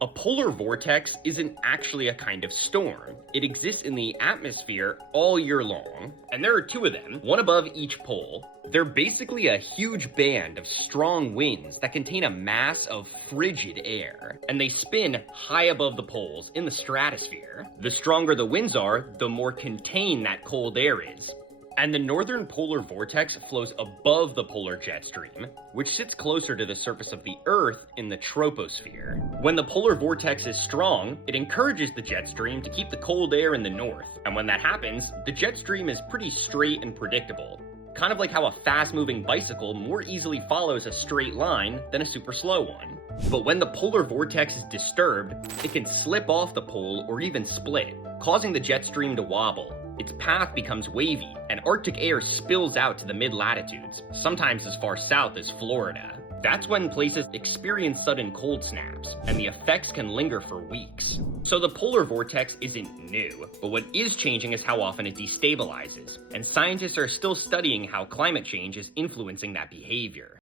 A polar vortex isn't actually a kind of storm. It exists in the atmosphere all year long, and there are two of them, one above each pole. They're basically a huge band of strong winds that contain a mass of frigid air, and they spin high above the poles in the stratosphere. The stronger the winds are, the more contained that cold air is. And the northern polar vortex flows above the polar jet stream, which sits closer to the surface of the Earth in the troposphere. When the polar vortex is strong, it encourages the jet stream to keep the cold air in the north, and when that happens, the jet stream is pretty straight and predictable. Kind of like how a fast-moving bicycle more easily follows a straight line than a super slow one. But when the polar vortex is disturbed, it can slip off the pole or even split, causing the jet stream to wobble. Its path becomes wavy, and Arctic air spills out to the mid-latitudes, sometimes as far south as Florida. That's when places experience sudden cold snaps, and the effects can linger for weeks. So the polar vortex isn't new, but what is changing is how often it destabilizes, and scientists are still studying how climate change is influencing that behavior.